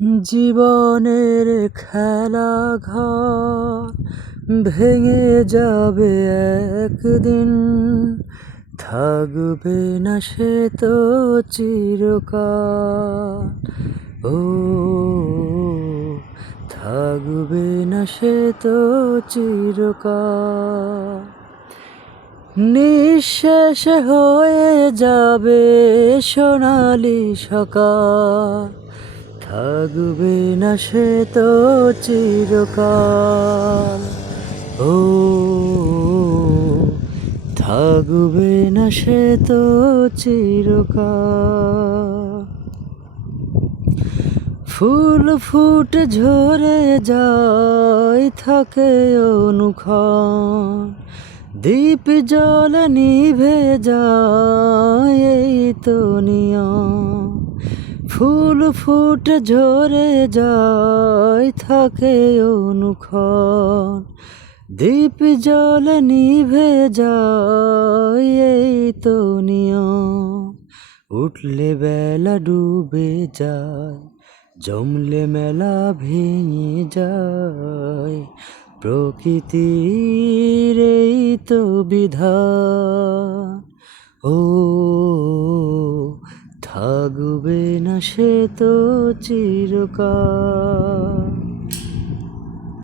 জীবনের খেলাঘর ভেঙে যাবে একদিন, থাকবে না সে তো চিরকাল। ও থাকবে না সে তো চিরকাল। নিঃশেষ হয়ে যাবে সোনালি সকাল, থাকবে না সে তো চিরকাল। ও থাকবে না সে তো চিরকাল। ফুল ফুটে ঝরে যায় থাকে অনুক্ষণ, দীপ জলে নিভে যায় এই তো নিয়ম। ফুল ফুটে ঝরে যায় থাকে অনুক্ষণ, দীপ জলে নিভে যায় এই তো নিয়ম। উঠলে বেলা ডুবে যায়, জমলে মেলা ভেঙে যায়, প্রকৃতির এই তো বিধান। ও থাকবে না সে তো চিরকাল।